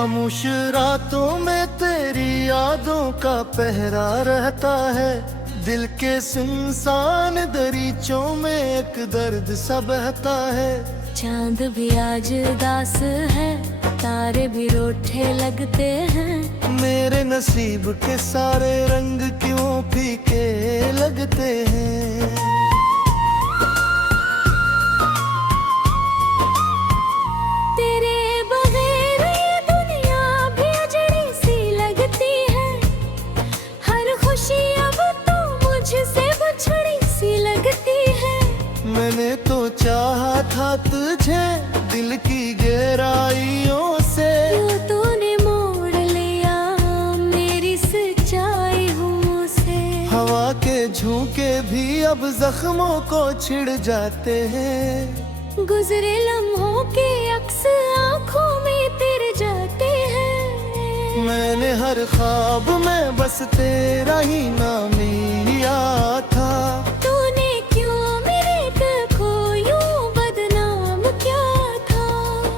खामोश रातों में तेरी यादों का पहरा रहता है। दिल के सुनसान दरीचों में एक दर्द सा बहता है। चांद भी आज उदास है, तारे भी रूठे लगते हैं। मेरे नसीब के सारे रंग क्यों फीके लगते हैं। तेरे बगैर ये दुनिया भी अजड़ी सी लगती है। हर खुशी अब तो मुझसे बिछड़ी सी लगती है। मैंने तो चाहा था तुझे दिल की गहराइयों से, क्यों तूने मोड़ लिया मेरी सच्चाई से। हवा के झोंके भी अब जख्मों को छिड़ जाते हैं। गुजरे लम्हों के अक्स आँखों में तेरे जाते हैं। मैंने हर ख्वाब में बस तेरा ही नाम लिया था। तूने क्यों मेरे को यूं बदनाम किया था।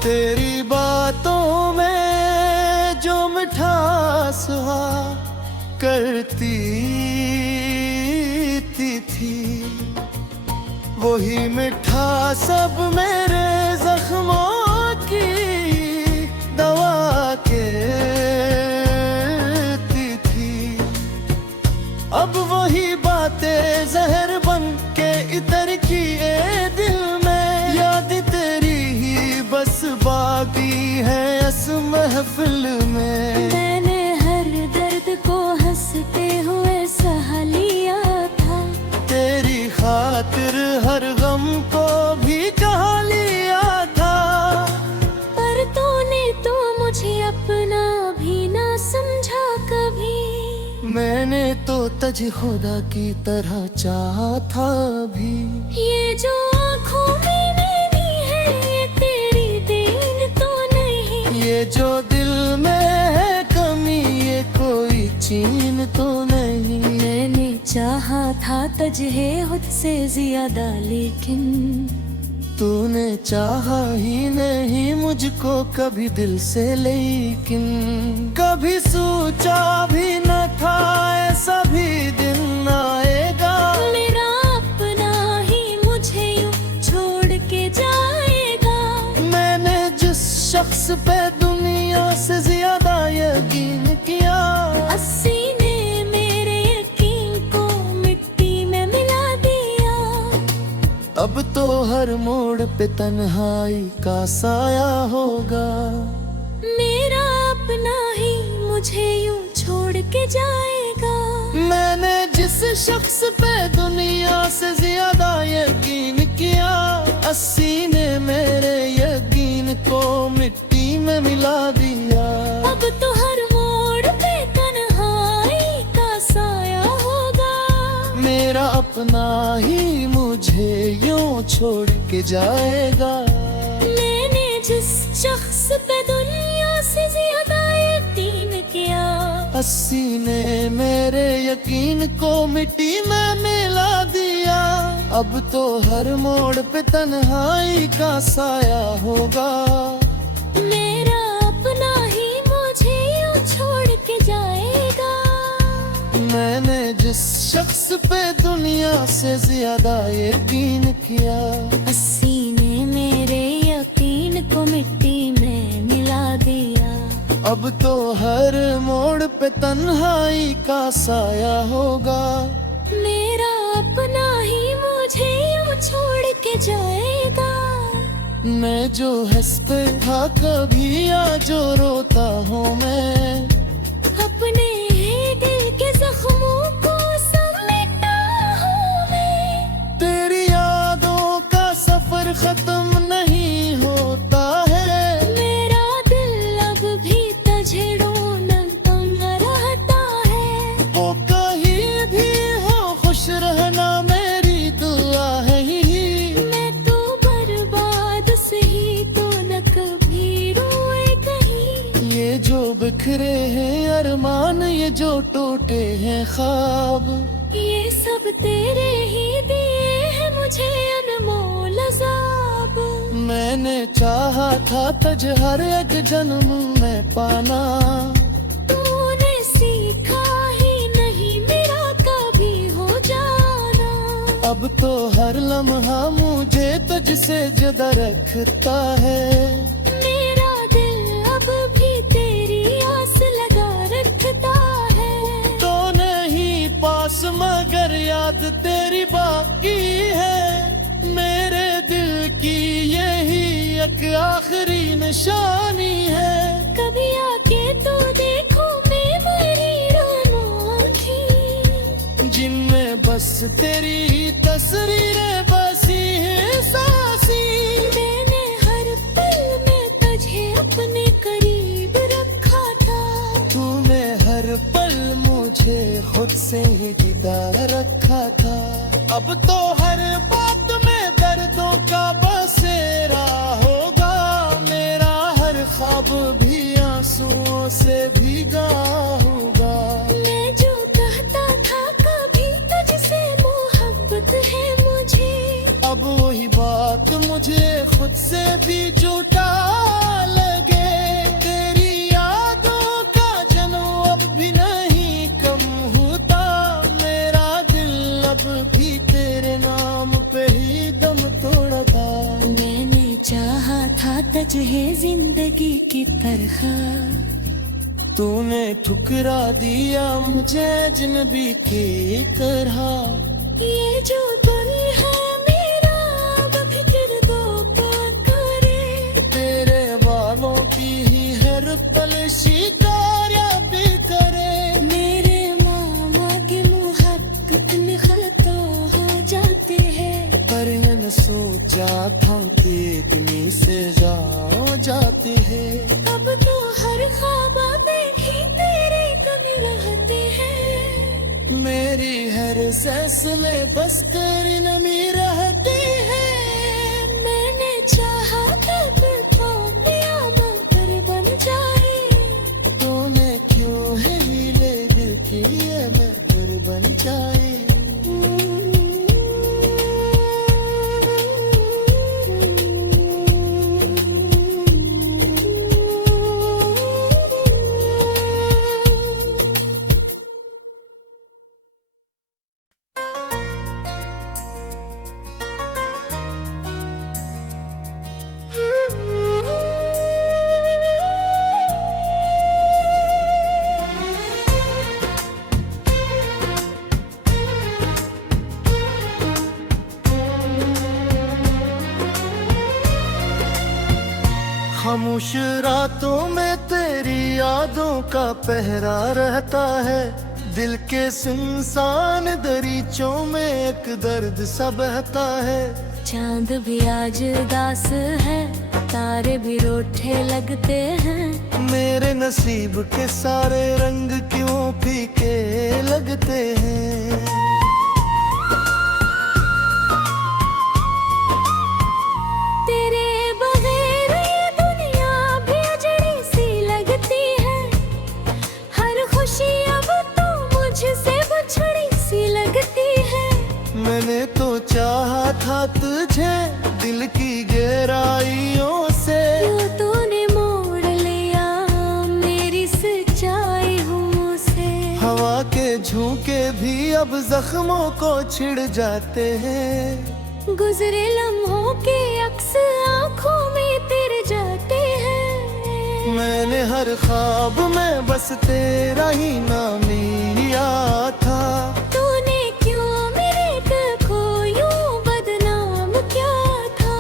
तेरी बातों में जो मिठास हुआ करती थी, वही मिठास अब मेरे जख्मों की दवा के थी। अब वही बातें जहर बन के इतर की ए दिल में। याद तेरी ही बस बाकी है इस महफिल में। मैंने हर दर्द को हंसते हुए सह लिया था। तेरी खातिर हर गम को भी कहा लिया था। पर तूने तो मुझे अपना भी ना समझा कभी। मैंने तो तुझे खुदा की तरह चाहा था भी। ये जो आँखों में नैनी है ये तेरी देन तो नहीं। ये जो दिल में है कमी ये कोई चीन तो नहीं। मैंने चाहा था तुझे खुद से ज्यादा, लेकिन तूने चाहा ही नहीं मुझको कभी दिल से। लेकिन कभी सोचा भी न था ऐसा भी दिन आएगा। मेरा अपना ही मुझे यूं छोड़ के जाएगा। मैंने जिस शख्स पे दुनिया से ज्यादा यकीन किया, 80 ने मेरे यकीन को मिट्टी में मिला दिया। अब तो हर मोड़ पे तन्हाई का साया होगा। मेरा अपना ही मुझे यूं छोड़ के जाएगा। मैंने जिस शख्स पे दुनिया से ज्यादा यकीन किया, 80 ने मेरे यकीन को मिट्टी में मिला दिया। अब तो हर मोड़ पे तन्हाई का साया होगा। मेरा अपना ही मुझे यूं छोड़ के जाएगा। मैंने जिस शख्स पे दुनिया से ज्यादा यकीन किया, 80 ने मेरे यकीन को मिट्टी में मिला दिया। अब तो हर मोड़ पे तन्हाई का साया होगा। मेरा अपना ही मुझे यूं छोड़ के जाएगा। मैंने जिस शख्स पे दुनिया से ज्यादा यकीन किया, 80 ने मेरे यकीन को मिट्टी में मिला दिया। अब तो हर मोड़ पे तन्हाई का साया होगा। मेरा अपना ही मुझे यूं छोड़ के जाएगा। मैं जो हंसते था कभी या जो रोता हूँ मैं, अपने ही दिल के जख्मों को समेटा हूँ मैं। तेरी यादों का सफर खत्म नहीं होता है। मेरा दिल अब भी तुझे ढूंढता रहता है। वो कहीं भी हो खुश रहना मेरी दुआ है ही। मैं तो बर्बाद सही तो न कभी रोए कहीं। ये जो बिखरे हैं अरमान, ये जो टूटे हैं ख्वाब, ये सब तेरे ही दिए हैं मुझे अनमोल अज़ाब। मैंने चाहा था तुझे हर एक जन्म में पाना। तूने सीखा ही नहीं मेरा कभी हो जाना। अब तो हर लम्हा मुझे तुझसे जुदा रखता है। मेरा दिल अब भी तेरी आस लगा रखता है। तो नहीं पास मगर याद तेरी बाकी है। मेरे दिल की यही एक आखिरी निशानी है। कभी आके तो देखो मेरी रोना थी, जिनमें बस तेरी ही तस्वीरें बसी हैं सासी। मैंने हर पल में तुझे अपने करीब रखा था। तूने हर पल मुझे खुद से ही जुदा रखा था। अब तो हर बात में दर्दों का बसेरा होगा। मेरा हर ख्वाब भी आंसुओं से भीगा होगा। मैं जो कहता था कभी तुझसे मोहब्बत है मुझे, अब वही बात मुझे खुद से भी झूठा लगे। तेरी यादों का जन्म अब भी नहीं कम होता। मेरा दिल अब भी तेरे नाम पे ही दम तोड़ता। मैंने चाहा था तुझे जिंदगी की तरह, तूने ठुकरा दिया मुझे अजनबी की तरह। ये जो दिल है मेरा बखतर दो करे। तेरे बालों की ही हर पल शिकारियां भी करे। मेरे मामा के मुहब्बत में खता हो जाते हैं। पर ये न सोचा था कि इतनी सजा हो जाती है। अब तो हर ख्वाब देखी तेरे कब रहते हैं। मेरी हर सांस में बस तेरी नमी रहती है। मैंने चाहा तब तो लिया पर बन जाए। तूने क्यों है हीले दिल की ये मैं पर बन जाए। खामोश रातों में तेरी यादों का पहरा रहता है। दिल के सुनसान दरीचों में एक दर्द सा बहता है। चांद भी आज उदास है, तारे भी रूठे लगते हैं। मेरे नसीब के सारे रंग क्यों फीके लगते हैं। तेरे बगैर ये दुनिया भी अजड़ी सी लगती है। हर खुशी अब तो मुझसे बिछड़ी सी लगती है। मैंने तो चाहा था तुझे दिल की गहराइयों से। क्यों तूने मोड़ लिया मेरी सच्चाई से। हवा के झोंके भी अब जख्मों को छिड़ जाते हैं। गुजरे लम्हों के अक्स आंखों में तेरे जाते हैं। मैंने हर ख्वाब में बस तेरा ही नाम लिया था। तूने क्यों मेरे दिल को यूं बदनाम किया था।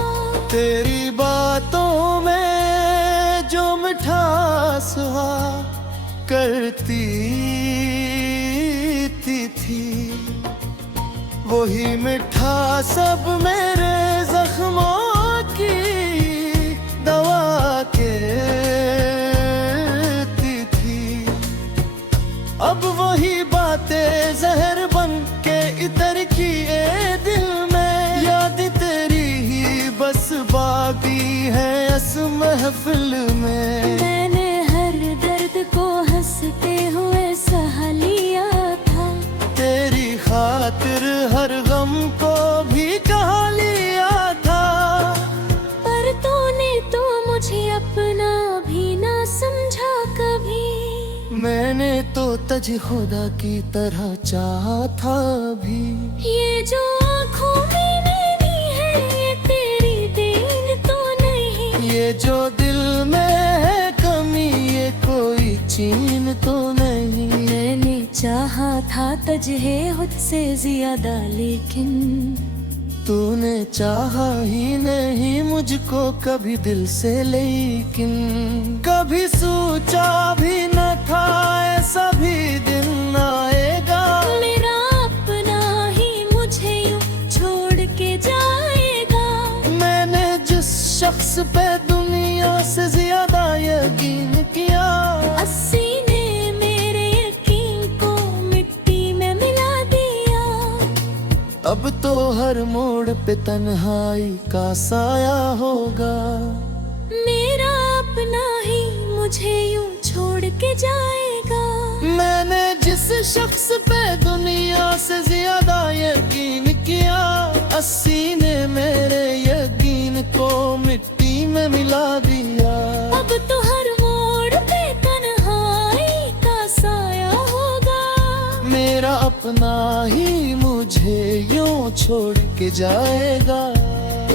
तेरी बातों में जो मिठास हुआ करती थी, वही मिठास अब मेरे जख्मों की दवा के थी। अब वही बातें जहर बन के इतर की ए दिल में। याद तेरी ही बस बाकी है इस महफिल में। मैंने हर दर्द को हंसते हुए सह लिया था। तेरी खातिर हर गम को भी कहा लिया था। पर तूने तो मुझे अपना भी ना समझा तुझे खुदा की तरह चाहा था भी। ये जो आँखों में नैनी है ये तेरी देन तो नहीं। ये जो दिल में है कमी ये कोई चीन तो नहीं। मैंने चाहा था तुझे खुद से ज्यादा लेकिन तूने चाहा ही नहीं मुझको कभी दिल से, लेकिन कभी सोचा भी न था ऐसा भी दिन आएगा। मेरा अपना ही मुझे यूं छोड़ के जाएगा। मैंने जिस शख्स पे दुनिया से ज्यादा यकीन किया, 80 ने मेरे यकीन को मिट्टी में मिला दिया। अब तो हर मोड़ पे तन्हाई का साया होगा। मेरा अपना ही मुझे यूं छोड़ के जाएगा। मैंने जिस शख्स पे दुनिया से ज्यादा यकीन किया, 80 ने मेरे यकीन को मिट्टी में मिला दिया। अब तो हर मोड़ पे तन्हाई का साया होगा। मेरा अपना ही मुझे यूं छोड़ के जाएगा।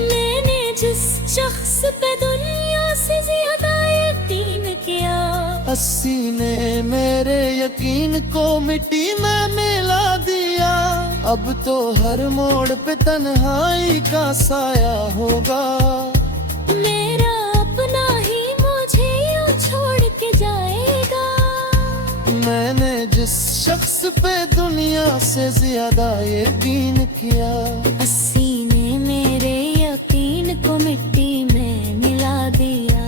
मैंने जिस शख्स पे दुनिया से ज्यादा यकीन किया, 80 ने मेरे यकीन को मिट्टी में मिला दिया। अब तो हर मोड़ पे तन्हाई का साया होगा। मेरा अपना ही मुझे यूं छोड़ के जाएगा। मैंने जिस शख्स पे दुनिया से ज्यादा यकीन किया, 80 ने मेरे यकीन को मिट्टी में मिला दिया।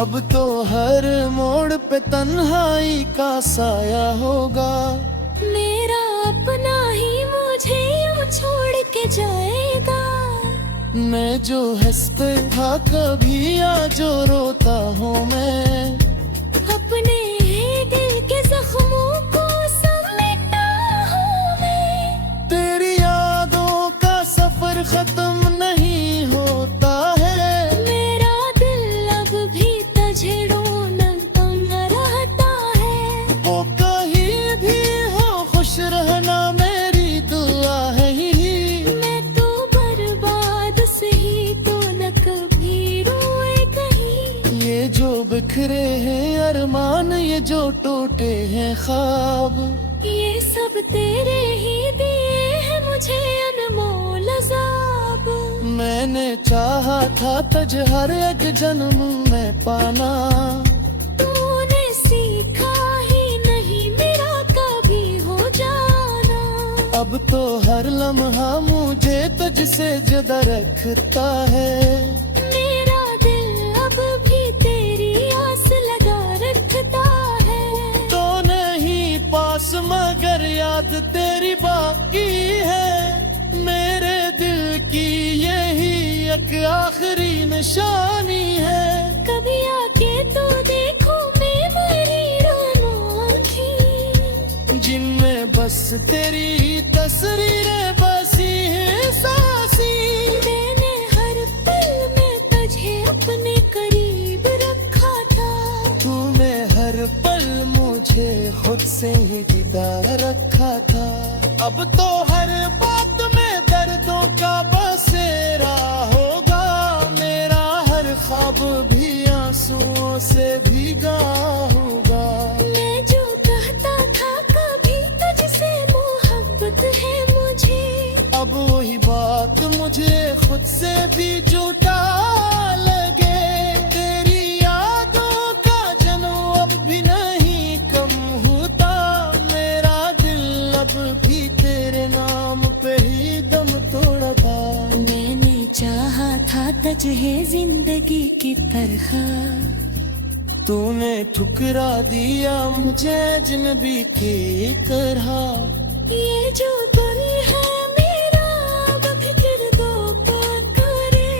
अब तो हर मोड़ पे तन्हाई का साया होगा। मेरा अपना ही मुझे यूं छोड़ के जाएगा। मैं जो हंसते था कभी या जो रोता हूँ मैं, अपने दिल के जख्मों को समेटा हूँ मैं। तेरी यादों का सफर खत्म नहीं होता है। मेरा दिल अब भी तुझे ढूंढ रहता है। वो कहीं भी हो खुश रहना मेरी दुआ है ही। मैं तो बर्बाद सही तो न कभी रोए कहीं। ये जो बिखरे हैं अरमान, ये जो टूटे हैं ख्वाब, ये सब तेरे ही दिए हैं मुझे अनमोल अज़ाब। मैंने चाहा था तुझे हर एक जन्म में पाना। तूने सीखा ही नहीं मेरा कभी हो जाना। अब तो हर लम्हा मुझे तुझसे जुदा रखता है। मेरा दिल अब भी तेरी आस लगा रखता है। तो नहीं पास मगर याद तेरी बाकी है। मेरे दिल की यही एक आखिरी निशानी है। कभी आके तो देखो मेरी रोनों जिनमें बस तेरी तस्वीरें बसी है सासी। मैंने हर पल में तुझे अपने करीब रखा था। तूने हर पल मुझे खुद से ही जुदा रखा था। अब तो हर बात में दर्दों का बसेरा होगा। मेरा हर ख्वाब भी आंसुओं से भीगा होगा। मैं जो कहता था कभी तुझसे मोहब्बत है मुझे, अब वही बात मुझे खुद से भी झूठा लगे। तेरी यादों का जन्म अब भी नहीं कम होता। मेरा दिल अब भी तेरे नाम पे ही दम तोड़ता। मैंने चाहा था तुझे जिंदगी की तरह, तूने ठुकरा दिया मुझे अजनबी की तरह। ये जो दिल है मेरा अब फिक्र दो करे।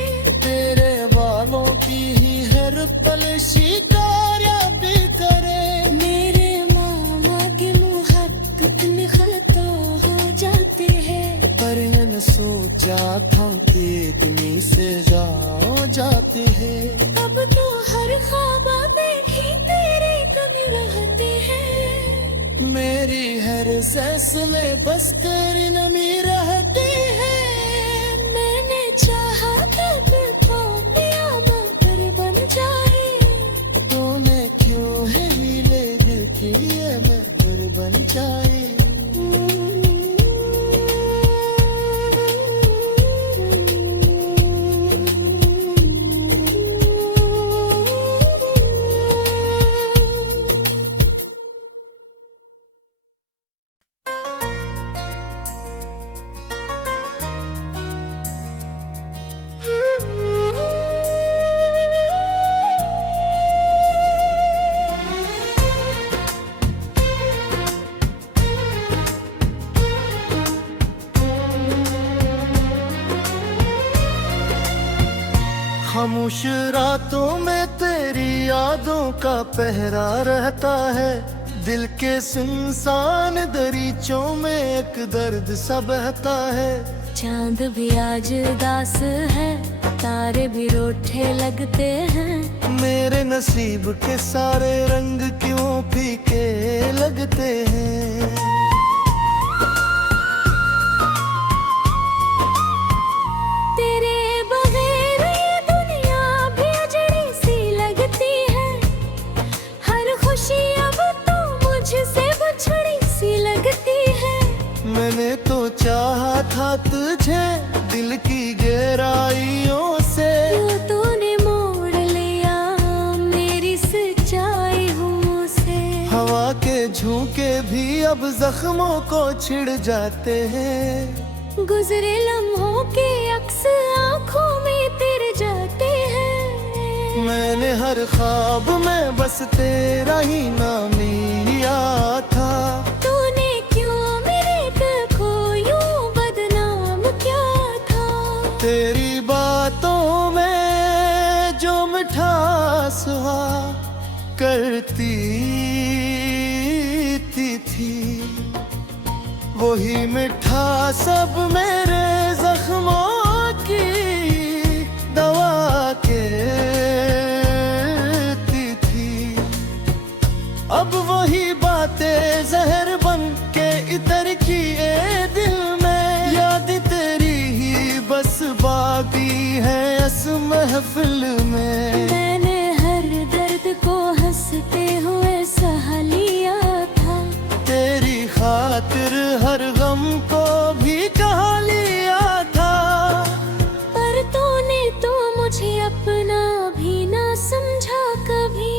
तेरे वालों की ही हर पल शिकारियां भी करे। मेरे मामा के मुहब्बत में खता हो जाते हैं। पर ये न सोचा था कि इतनी सजा हो जाती है। अब तो हर ख्वाब में ही तेरे कमी रहते हैं। मेरी हर सांस में बस तेरी नमी रहती है। मैंने चाहा तब तो पिया मगर बन जाए। तूने क्यों है हीले दिल किए मैं पर बन जाए। खामोश रातों में तेरी यादों का पहरा रहता है। दिल के सुनसान दरीचों में एक दर्द सा बहता है। चांद भी आज उदास है, तारे भी रूठे लगते हैं। मेरे नसीब के सारे रंग क्यों फीके लगते हैं। तेरे बगैर ये दुनिया भी अजड़ी सी लगती है। हर खुशी अब तो मुझसे बिछड़ी सी लगती है। मैंने तो चाहा था तुझे दिल की गहराइयों से। क्यों तूने मोड़ लिया मेरी सच्चाई से। हवा के झोंके भी अब जख्मों को छिड़ जाते हैं। गुजरे लम्हों के अक्स आँखों में तिर जाते हैं। मैंने हर ख्वाब में बस तेरा ही नाम लिया था। तूने क्यों मेरे दिल को यूं बदनाम किया था। तेरी बातों में जो मिठास हुआ करती थी, वही मिठास अब मेरे जख्मों की दवा कहती थी। अब वही बातें जहर बन के इतर की ए दिल में। याद तेरी ही बस बाकी है इस महफिल में। मैंने हर दर्द को हंसते हुए सहा लिया था। तेरी खातिर हर गम को भी कहा लिया था। पर तूने तो मुझे अपना भी ना समझा कभी।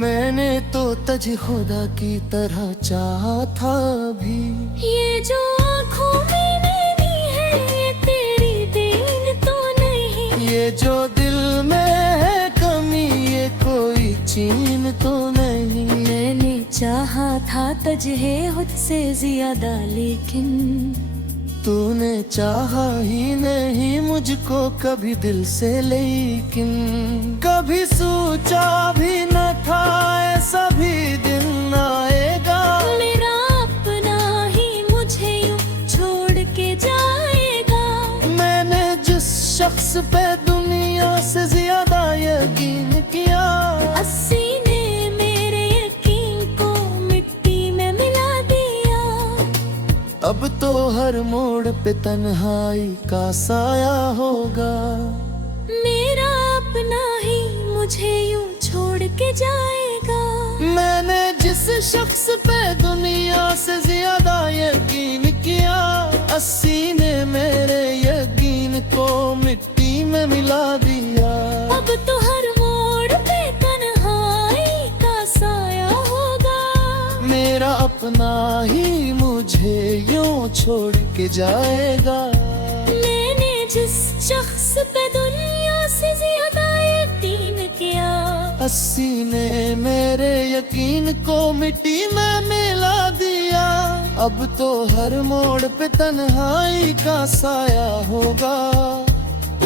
मैंने तो तुझे खुदा की तरह चाहा था भी। ये जो आँखों में नैनी है ये तेरी देन तो नहीं। ये जो दिल में है कमी ये कोई चीन तो नहीं। मैंने चाहा था तुझे खुद से ज्यादा लेकिन तूने चाहा ही नहीं मुझको कभी दिल से। लेकिन कभी सोचा भी न था ऐसा भी दिन आएगा। मेरा अपना ही मुझे यूं छोड़ के जाएगा। मैंने जिस शख्स पे दुनिया से ज्यादा यकीन किया। 80 ने मेरे यकीन को मिट्टी में मिला दिया। अब तो हर मोड़ पे तन्हाई का साया होगा। मेरा अपना ही मुझे यूं छोड़ के जाएगा। मैंने जिस शख्स पे दुनिया से ज्यादा यकीन किया। 80 ने मेरे यकीन को मिट्टी में मिला दिया। अब तो हर मोड़ पे तन्हाई का साया होगा। मेरा अपना ही मुझे यूं छोड़ के जाएगा। मैंने जिस शख्स पे दुनिया से ज्यादा यकीन किया। 80 ने मेरे यकीन को मिट्टी में मिला दिया। अब तो हर मोड़ पे तन्हाई का साया होगा।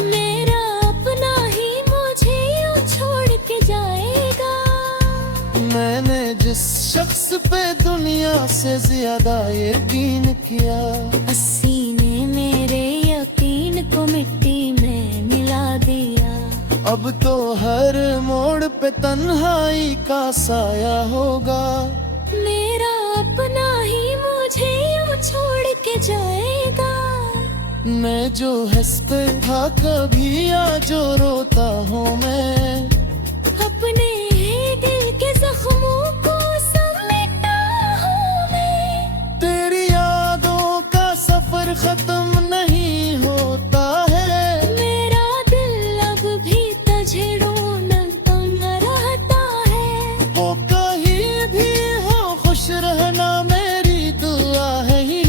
मेरा अपना ही मुझे यूं छोड़ के जाएगा। मैंने जिस शख्स पे दुनिया से ज्यादा यकीन किया। 80 ने मेरे यकीन को मिट्टी में मिला दिया। अब तो हर मोड़ पे तन्हाई का साया होगा। मेरा अपना ही मुझे यूं छोड़ के जाएगा। मैं जो हंस पे था कभी या जो रोता हूँ मैं, अपने दिल के जख्मों को समेटा हूँ मैं। तेरी यादों का सफर खत्म नहीं होता है, मेरा दिल अब भी तझड़ों न तंग रहता है। वो कहीं भी हो खुश रहना मेरी दुआ है ही।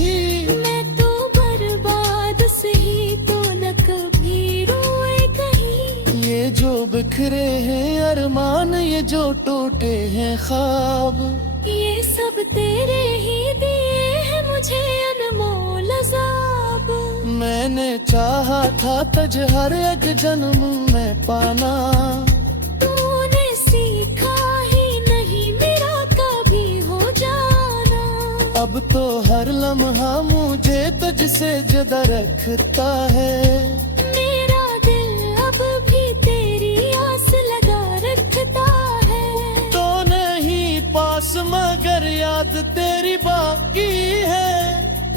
मैं तो बर्बाद सही तो न कभी रोए कहीं। ये जो बिखरे हैं अरमान, ये जो टूटे हैं ख्वाब, ये सब तेरे ही दिए हैं मुझे अनमोल अज़ाब। मैंने चाहा था तुझ हर एक जन्म में पाना, तूने सीखा ही नहीं मेरा कभी हो जाना। अब तो हर लम्हा मुझे तुझसे जुदा रखता है। मेरा दिल अब भी तेरी आस लगा रखता है। तो नहीं पास मगर याद तेरी बाकी है,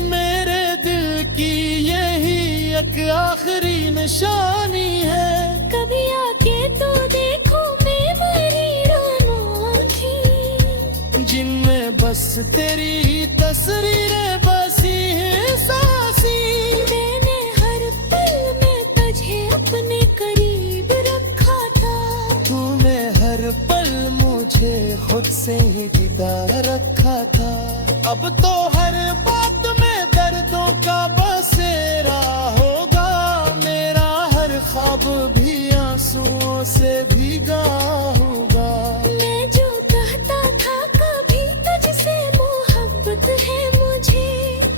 मेरे दिल की यही एक आखिरी निशानी है। कभी आके तो देखो मेरी रोनो आँखें, जिनमें बस तेरी तस्वीरें बसी हैं सासी। मैंने हर पल में तुझे अपने करीब रखा था। तूने हर पल मुझे खुद से ही जुदा रखा था। अब तो हर बात में दर्दों का बसेरा होगा, मेरा हर ख्वाब भी आंसुओं से भीगा होगा। मैं जो कहता था कभी तुझसे मोहब्बत है मुझे,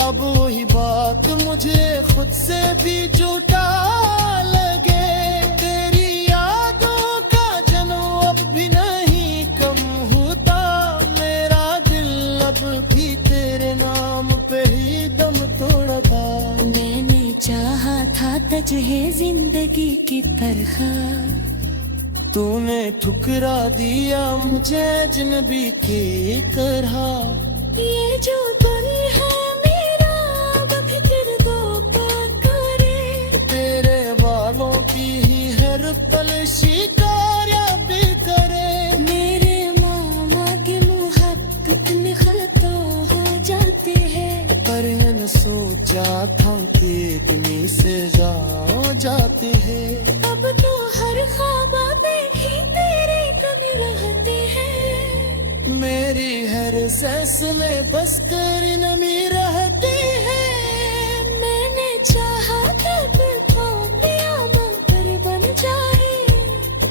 अब वही बात मुझे खुद से भी झूठा लगे। तेरी यादों का जन्म अब भी नहीं कम होता, मेरा दिल अब भी तेरे नाम पे ही दम तोड़ता। मैंने चाहा था तुझे जिंदगी की तरह, तूने ठुकरा दिया मुझे अजनबी की तरह। ये जो दिल है मेरा बखिर दो करे। तेरे बालों की ही हर पल शिकारियां भी करे। मेरे मामा के मुहब्बत में खता हो जाते हैं, पर ये न सोचा था कि इतनी सजा हो जाती है। अब तो हर ख्वाब में ही तेरे कभी रहते हैं। मेरी हर सांस में बस तेरी नमी रहती है। मैंने चाहा तब लिया पर बन जाए।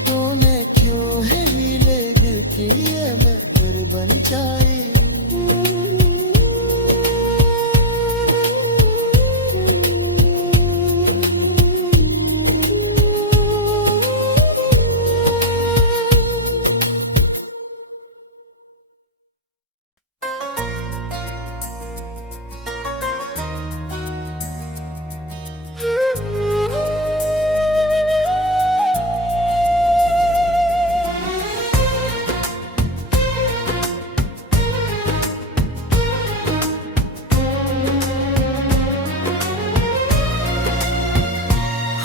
तूने क्यों है हीले दिल की ये मैं पर बन जाए।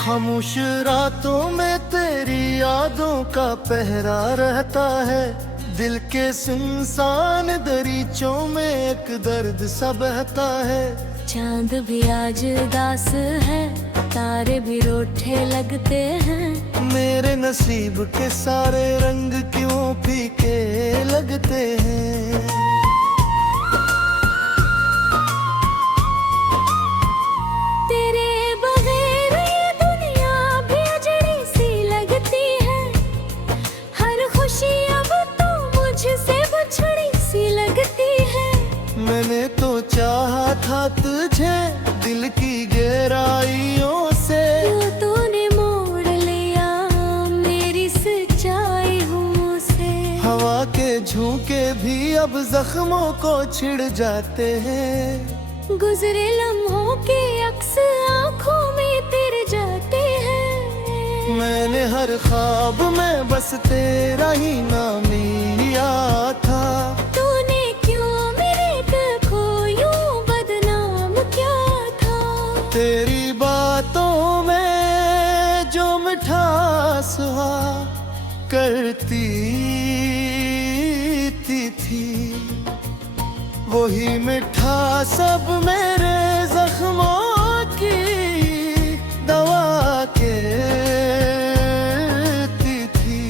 खामोश रातों में तेरी यादों का पहरा रहता है। दिल के सुनसान दरीचों में एक दर्द सा बहता है। चांद भी आज उदास है, तारे भी रूठे लगते हैं। मेरे नसीब के सारे रंग क्यों फीके लगते हैं। तेरे बगैर ये दुनिया भी अजड़ी सी लगती है। हर खुशी अब तो मुझसे बिछड़ी सी लगती है। मैंने तो चाहा था तुझे दिल की गहराइयों से, क्यों तूने मोड़ लिया मेरी सच्चाइयों से। हवा के झोंके भी अब जख्मों को छिड़ जाते हैं। गुजरे लम्हों के अक्स आंखों में तेरे जाते हैं। मैंने हर ख्वाब में बस तेरा ही नाम लिया था। तूने क्यों मेरे ही मिठा सब मेरे जख्मों की दवा कहती थी।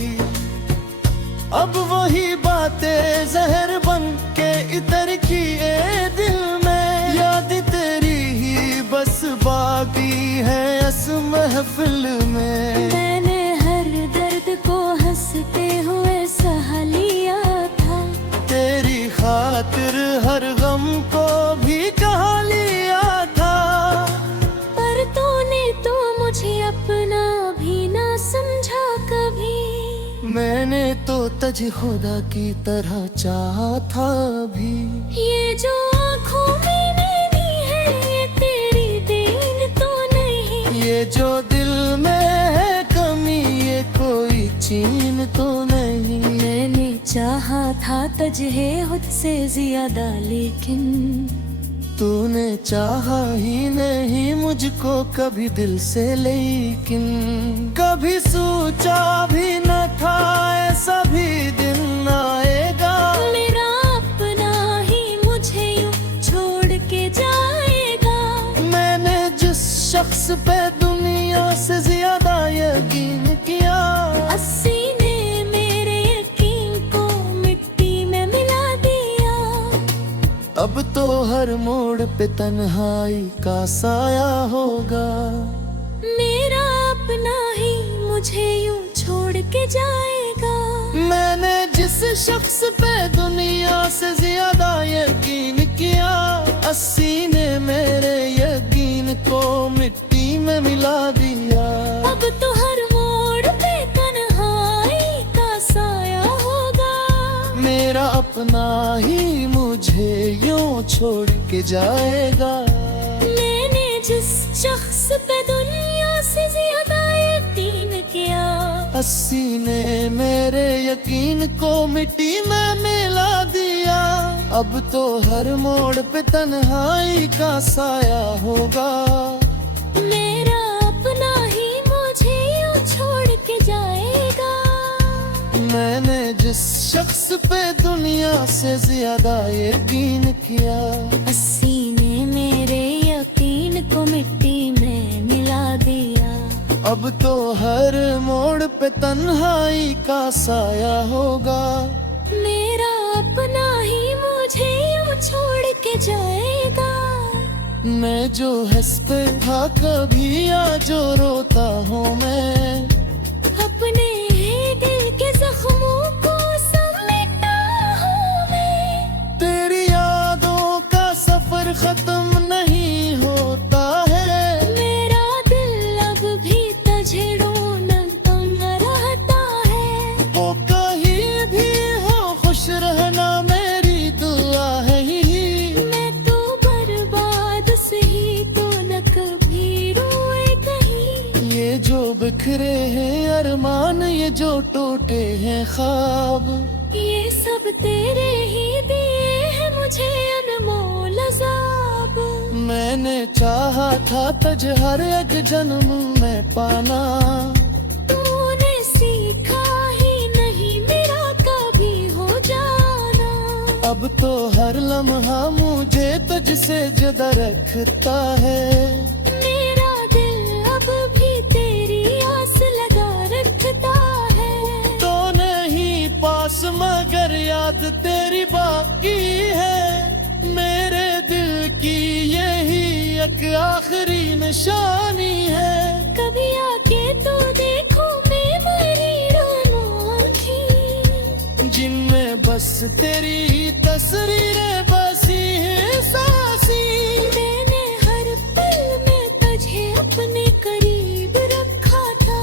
अब वही बातें जहर बन के इतर की ए दिल में, याद तेरी ही बस बाकी है इस महफिल में। मैंने हर दर्द को हंसते हुए सह लिया था, तेरी खातिर हर गम को भी कहा लिया था। पर तूने तो मुझे अपना भी ना समझा कभी। मैंने तो तुझे खुदा की तरह चाहा था भी। ये जो आँखों में नैनी है ये तेरी देन तो नहीं, ये जो दिल में है कमी ये कोई चीन तो नहीं। मैंने चाहा था तुझे खुद से ज्यादा, लेकिन तूने चाहा ही नहीं मुझको कभी दिल से। लेकिन कभी सोचा भी न था ऐसा भी दिन आएगा, मेरा अपना ही मुझे यूं छोड़ के जाएगा। मैंने जिस शख्स पे दुनिया से ज्यादा यकीन किया, 80 ने मेरे यकीन को मिट्टी में मिला दिया। अब तो हर मोड़ पे तन्हाई का साया होगा। मेरा अपना ही मुझे यूं छोड़ के जाएगा। मैंने जिस शख्स पे दुनिया से ज्यादा यकीन किया, 80 ने मेरे यकीन को मिट्टी में मिला दिया। अब तो हर मोड़ पे तन्हाई का साया होगा। मेरा अपना ही मुझे यूं छोड़ के जाएगा। मैंने जिस शख्स पे दुनिया से ज्यादा यकीन किया, 80 ने मेरे यकीन को मिट्टी में मिला दिया। अब तो हर मोड़ पे तन्हाई का साया होगा। मेरा अपना ही मुझे यूं छोड़ के जाएगा। मैंने जिस शख्स पे दुनिया से ज्यादा यकीन किया, 80 ने मेरे यकीन को मिट्टी में मिला दिया। अब तो हर मोड़ पे तन्हाई का साया होगा। मेरा अपना ही मुझे यूं छोड़ के जाएगा। मैं जो हंसते था कभी या जो रोता हूँ मैं, अपने ही दिल के जख्मों को समेटा हूँ मैं। तेरी यादों का सफर खत्म नहीं होता है। मेरा दिल अब भी तुझे ढूंढता रहता है। वो कहीं भी हो खुश रहना मेरी दुआ है ही। मैं तो बर्बाद सही तो न कभी रोए कहीं। ये जो बिखरे हैं अरमान, ये जो टूटे हैं ख्वाब, ये सब तेरे ही दिए हैं मुझे अनमोल अज़ाब। मैंने चाहा था तुझे हर एक जन्म में पाना। तूने सीखा ही नहीं मेरा कभी हो जाना। अब तो हर लम्हा मुझे तुझसे जुदा रखता है। मेरा दिल अब भी तेरी आस लगा रखता है। तो नहीं पास मगर याद तेरी बाकी है। मेरे दिल की यही एक आखिरी निशानी है। कभी आके तो देखो मेरी रोमांची, जिनमें बस तेरी तस्वीरें बसी हैं सासी। मैंने हर पल में तुझे अपने करीब रखा था।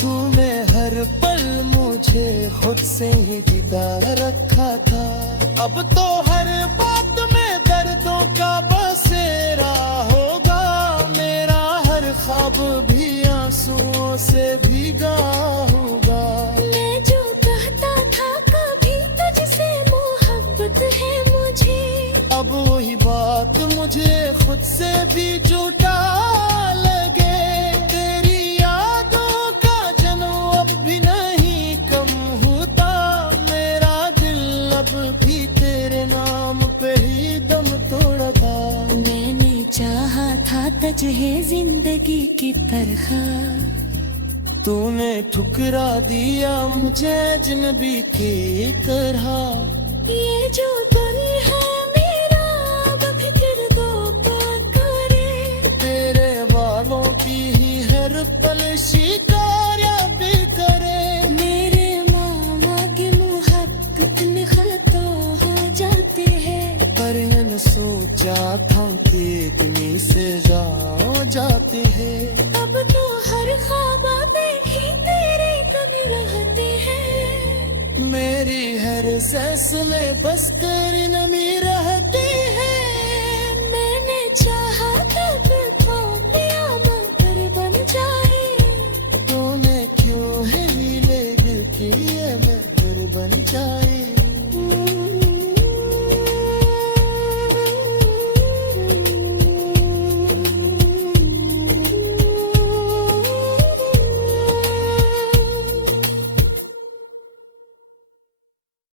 तूने हर पल मुझे खुद से ही जुदा रखा था। अब तो हर बात में दर्दों का बसेरा होगा। मेरा हर ख्वाब भी आंसुओं से भीगा होगा। मैं जो कहता था कभी तुझसे मोहब्बत है मुझे, अब वही बात मुझे खुद से भी झूठा लगे। तेरी यादों का जन्म अब भी नहीं कम होता। मेरा दिल अब भी तेरे नाम पे ही दम तुझे जिंदगी की तरह। तूने ठुकरा दिया मुझे अजनबी की तरह। ये जो दिल है मेरा बफिक्र दो करे, तेरे वालों की ही हर पल शिकारियां भी करे। मेरे मामा के मुहब्बत में खता हो जाते हैं, पर ये न सोचा था कि इतनी सजा हो जाती है। अब तो हर ख्वाब देखी तेरे कभी रहते हैं। मेरी हर फैसले बस तेरी नमी रहती है।